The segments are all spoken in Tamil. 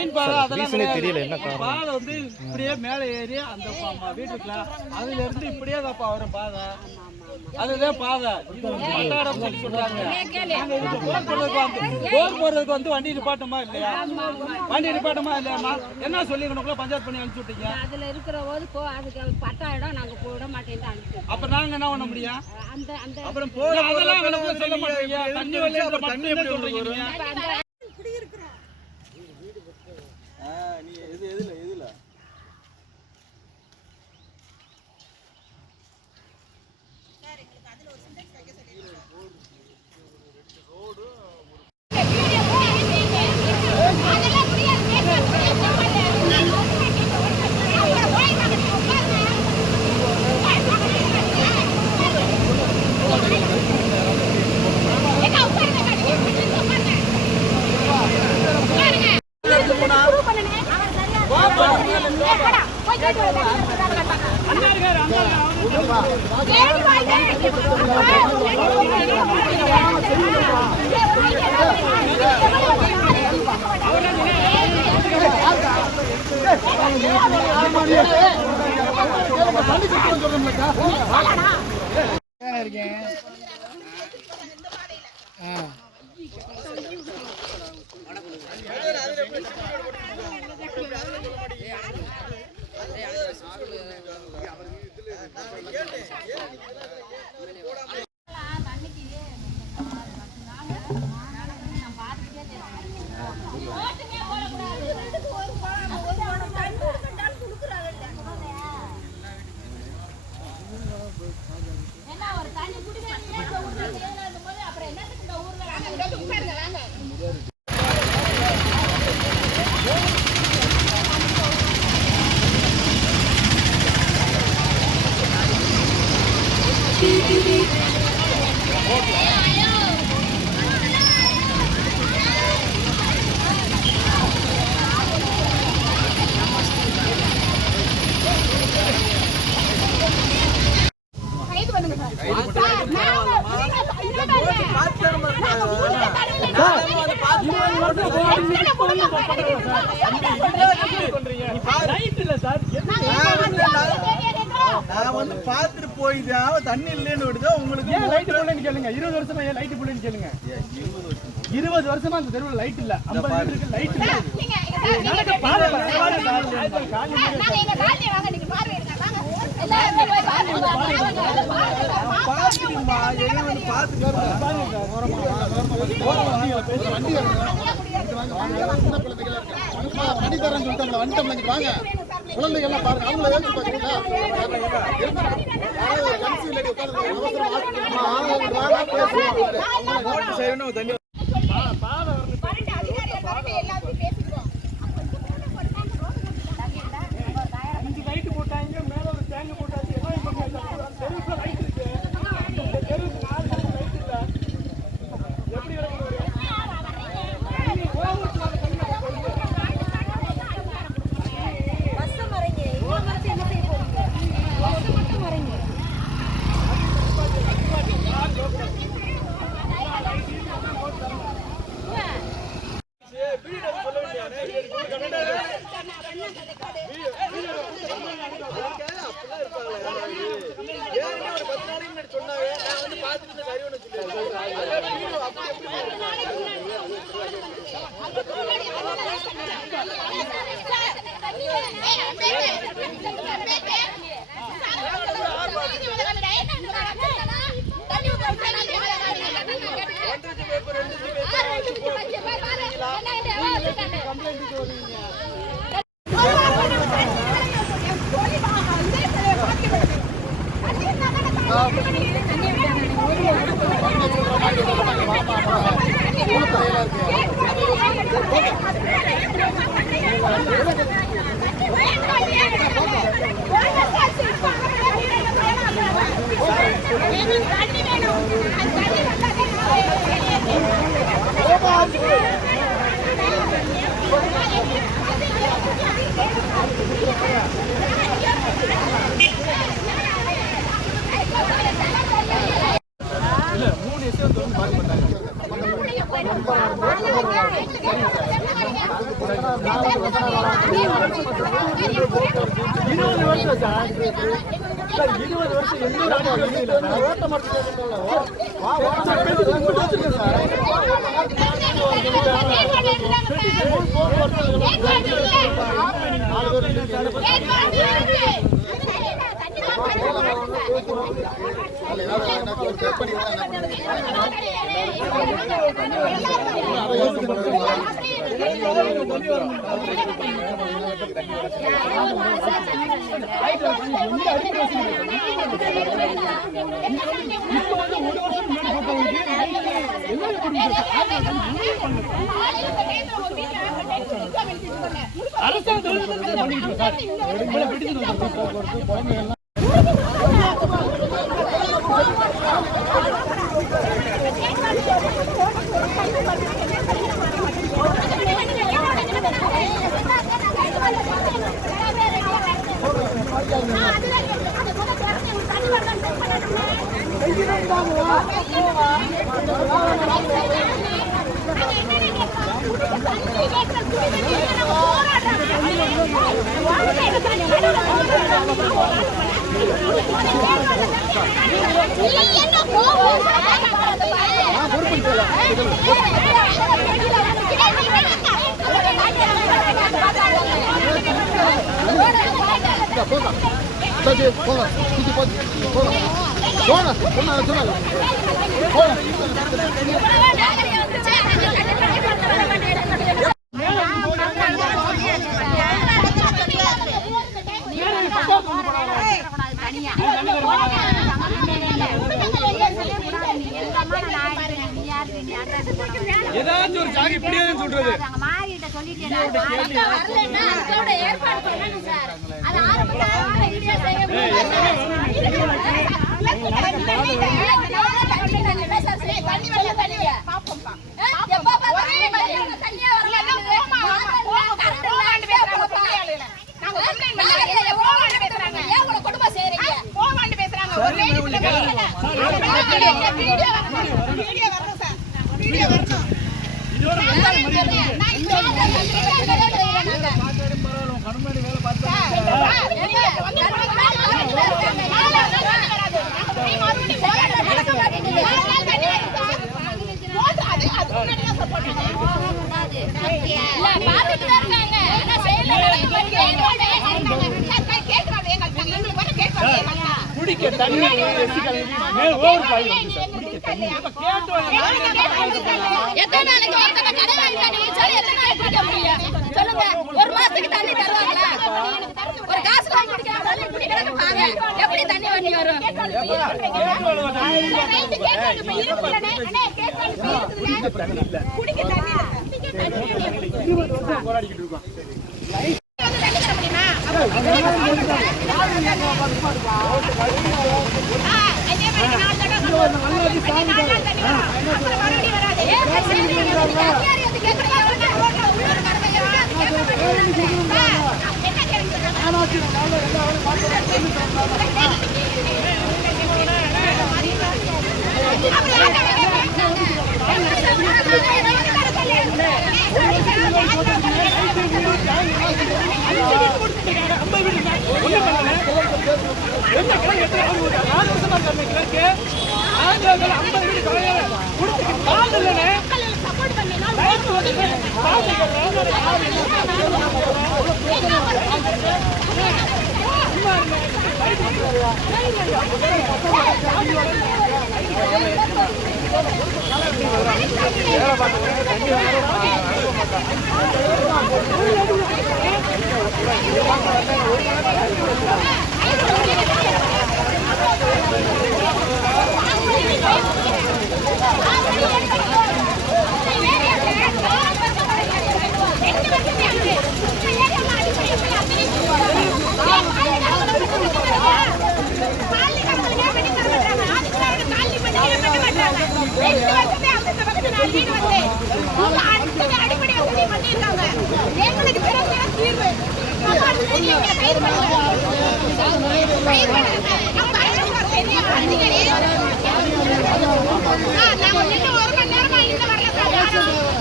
மெயின் பாதை அதெல்லாம் தெரியல. என்ன பாதை வந்து இப்படியே மேலே ஏறி அந்த வீட்டுக்குள்ள அதுல இருந்து இப்படியே தான்ப்பா வரும் பாதை. அதுதான் பாதை. இது வந்து மண்டாடம் சொல்லி சொல்றாங்க. போர் போடுறதுக்கு வந்து வண்டி நிப்பாட்டமா இல்லையா? வண்டி நிப்பாட்டமா இல்லையாமா? என்ன சொல்லி பஞ்சாயத்து பண்ணி அனுப்பிச்சு விட்டீங்க? அதுல இருக்கிற போது அதுக்கு பட்டாயிடம் நாங்க போட மாட்டேன். அப்ப நாங்க என்ன பண்ண முடியும்? அப்புறம் அதெல்லாம் சொல்ல மாட்டீங்க. தண்ணி வரல தண்ணி எப்படி சொல்றீங்க? நீ எதுல நான் வந்து பாத்துட்டு போயிதான் தண்ணி இல்லைன்னு விடுதா உங்களுக்கு லைட் போடலன்னு கேளுங்க. 20 வருஷமா ஏன் லைட் போடலன்னு கேளுங்க. 20 வருஷமா அந்த தெருவுல லைட் இல்ல. 50 வீட்டுக்கு லைட் இல்ல. நீங்க பாருங்க நீங்க பாருங்க எல்லாரும் போய் பாருங்க வண்டிக்காரன் சொல்லிட்டு வண்டி வாங்க குழந்தைகள்லாம் பாருங்க அவங்கள ஏற்றி பாத்தீங்களா ஏதாச்சும் ஒரு சாக்கு இப்படியே சொல்றது மாறிட்ட சொல்லிட்டேன் ஏற்பாடு பண்ணணும் சார். அது ஆரம்பத்துல வீடியோ செய்ய குடிக்க தண்ணி எத்தனை நாளைக்கு ஒருத்தனை கடை வாங்கி தண்ணி குடிச்சாலும் எத்தனை நாளைக்கு குடிக்க முடியும் சொல்லுங்க? ஒரு மாசத்துக்கு தண்ணி தருவாங்களா? ஒரு காசு வாங்கி குடிக்கிறாங்க குடிக்கிறாங்க பாங்க எப்படி தண்ணி வண்டி வரும்? போராடிக்கிட்டு இருக்கோம்.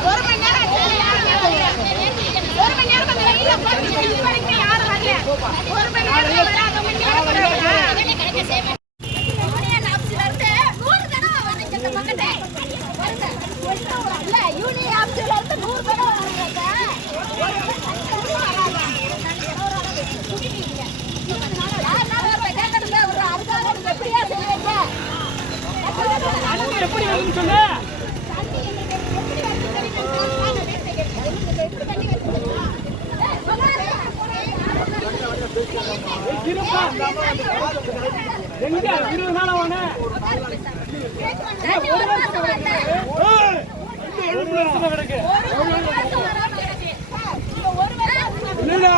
ஒரு மணி நேரம் எப்படி வருதுன்னு சொல்லு. எங்க 20 நாள் ஆவானே. ஒரு வருஷமா கிடக்கு. இல்லடா.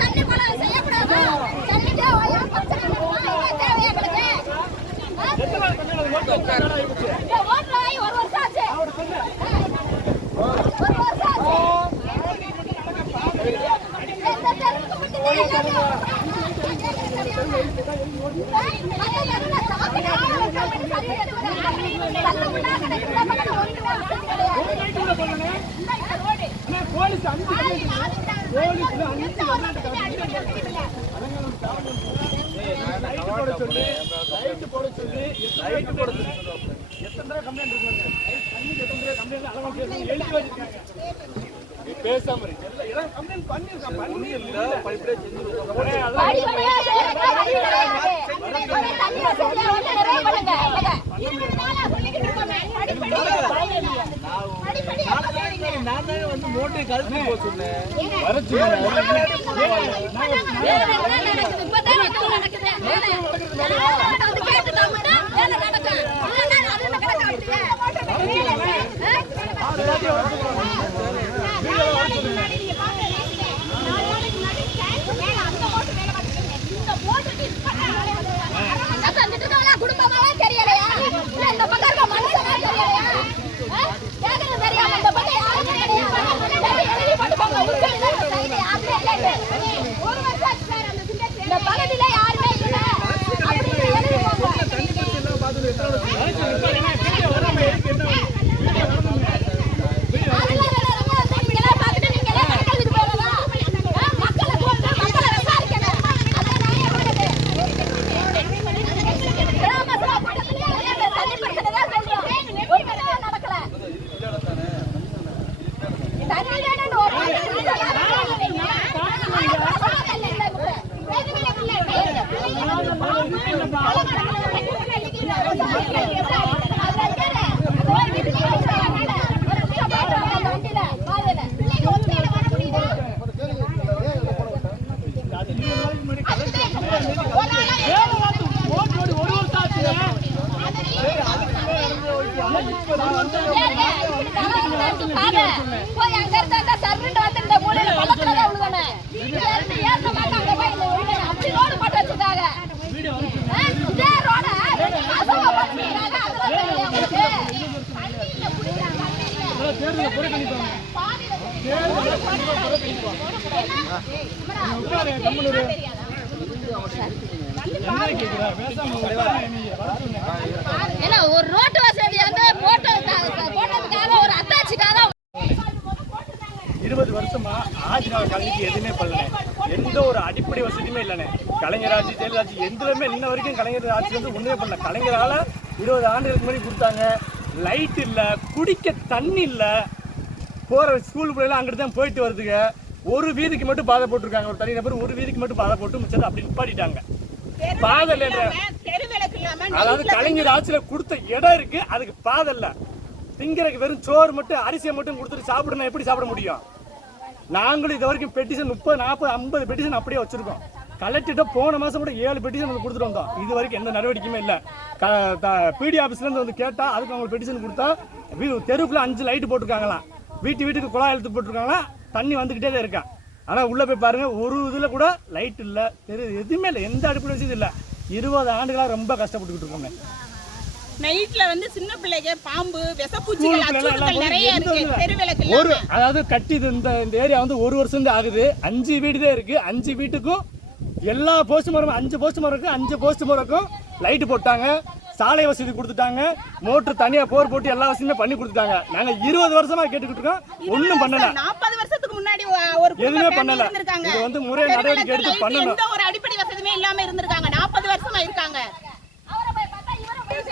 தண்ணி போல செய்யக்கூடாது. தண்ணிக்கே வாயா பிரச்சனை தேவையா கிடக்கு. ஓட்டுறாய் ஒரு வருஷம் ஆச்சு. ஒரு வருஷம் ஆச்சு. பேசாம மோட்டை கழுத்து போக சொன்னேன். குடும்பமாவே தெரியலையா? இந்த பக்கம் இருக்க மனுஷனா தெரியலையா? கேக்குறது தெரியாம இந்த பக்கம் யாருமே கிடையாது. இந்த பகுதியில யாருமே இல்ல. ஒரு ரோட்டு வசதி வந்து போட்டதுக்காக ஒரு அத்தாட்சிக்காக 20 வருஷமா ஆதிராவிட கல்விக்கு எதுவுமே பண்ணல. எந்த ஒரு அடிப்படை வசதியுமே இல்லைண்ணே. கலைஞர் ஆட்சி, ஜெயலலிதா ஆட்சி எதுவுமே இன்ன வரைக்கும் கலைஞர் ஆட்சி வந்து ஒன்றுமே பண்ணல. கலைஞரால 20 ஆண்டுகளுக்கு முன்னாடி கொடுத்தாங்க. லைட் இல்லை, குடிக்க தண்ணி இல்லை, போகிற ஸ்கூல் பிள்ளைலாம் அங்கிட்டு தான் போயிட்டு வருதுங்க. ஒரு வீதிக்கு மட்டும் பாதை போட்டிருக்காங்க. ஒரு தனிநபர் ஒரு வீதிக்கு மட்டும் பாதை போட்டு மிச்சத்தை அப்படி நிப்பாட்டிட்டாங்க. பாதை இல்லைன்ற, அதாவது கலைஞர் ஆட்சியில கொடுத்த இடம் இருக்கு, அதுக்கு பாதை இல்லை. திங்கிறதுக்கு வெறும் சோறு மட்டும் அரிசியை மட்டும் கொடுத்துட்டு சாப்பிடணும். எப்படி சாப்பிட முடியும்? நாங்களும் இது வரைக்கும் பெட்டிஷன் 30, 40, 50 பெட்டிஷன் அப்படியே வச்சிருக்கோம். கலெக்டர்கிட்ட போன மாசம் கூட 7 பெட்டிஷன் வந்து கொடுத்துட்டு வந்தோம். இது வரைக்கும் எந்த நடவடிக்கையுமே இல்லை. பிடி ஆஃபீஸ்ல இருந்து வந்து கேட்டா அதுக்கு அவங்க பெட்டிஷன் கொடுத்தா தெருவுக்குள்ள 5 லைட் போட்டிருக்காங்களாம். வீட்டுக்கு குழாய் எடுத்து போட்டிருக்காங்களா, தண்ணி வந்துகிட்டே தான் இருக்கான். ஆனா உள்ள போய் பாருங்க, ஒரு இதுல கூட லைட் இல்ல, தெரு எதுவுமே இல்லை, எந்த அடிப்படை வசதி இல்லை. 20 ஆண்டுகளா ரொம்ப கஷ்டப்பட்டுக்கிட்டு இருக்கோம். நைட்ல வந்து சின்ன பிள்ளைங்க பாம்பு விஷப்பூச்சிகள் அச்சுறுத்தல் நிறைய இருக்கு. தெருவிளக்கு ஒரு அதாவது கட்டி இந்த ஏரியா வந்து 1 வருஷம் தான் ஆகுது. 5 வீடு தான் இருக்கு. 5 வீட்டுக்கும் எல்லா போஸ்ட் மரம் 5 போஸ்ட் மரம் இருக்கு. 5 போஸ்ட் மரக்கும் லைட் போட்டாங்க. சாலை வசதி கொடுத்துட்டாங்க. மோட்டர் தனியா போர் போட்டு எல்லா வசதியுமே பண்ணி கொடுத்துட்டாங்க. நாங்க 20 வருஷமா கேட்டுக்கிட்டு இருக்கோம், ஒன்றும் பண்ணல. 40 வருஷத்துக்கு முன்னாடி ஒரு எதுவுமே பண்ணல. இருந்திருக்காங்க. இது வந்து முறை நடவடிக்கை எடுத்து பண்ணணும். எந்த ஒரு அடிப்படை வசதியுமே இல்லாம இருந்திருக்காங்க. 40 வருஷமா இருக்காங்க. அவரை போய் பார்த்தா இவரை போய்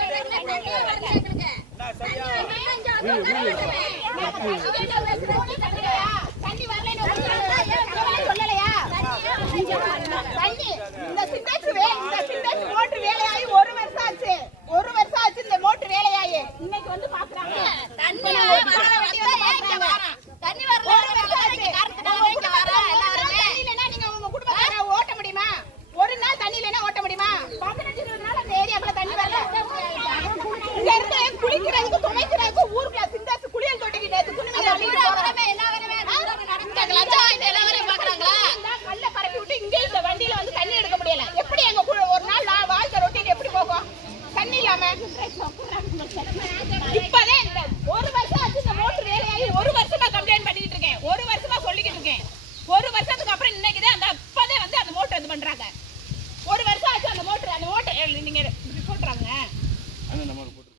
தண்ணி வரலைன்னு சொல்லலையா? தண்ணி இந்த சிண்டெக்ஸ் மோட்டர் வேலையாகி 1 வருஷம் ஆச்சு. 1 வருஷம் ஆச்சு இந்த மோட்டர் வேலையாகி. இன்னைக்கு வந்து பாக்குறாங்க தண்ணி வரல தண்ணி வரல காரணத்தினால இங்க வர எல்லாரும் தண்ணி இல்லைன்னா நீங்க உங்க குடும்பத்தை ஓட்ட முடியுமா? ஒரு நாள் தண்ணி இல்லைன்னா ஓட்ட முடியுமா? 15-20 நாள் அந்த ஏரியாக்குள்ள தண்ணி வரல. இங்க இருக்க குளிக்கிறதுக்கு துவைக்கிறதுக்கு ஊருக்குள்ள சிண்டெக்ஸ் குளியல் தொட்டிக்கு நேத்து துணி மேல கல்ல பரப்பி விட்டு இங்க இந்த வண்டியில வந்து தண்ணி எடுக்க முடியல. எப்படி எங்க ஒரு நாள் வாழ்க்கை ரொட்டீன் எப்படி போகும் தண்ணி இல்லாம? இப்பதான் இந்த 1 வருஷம்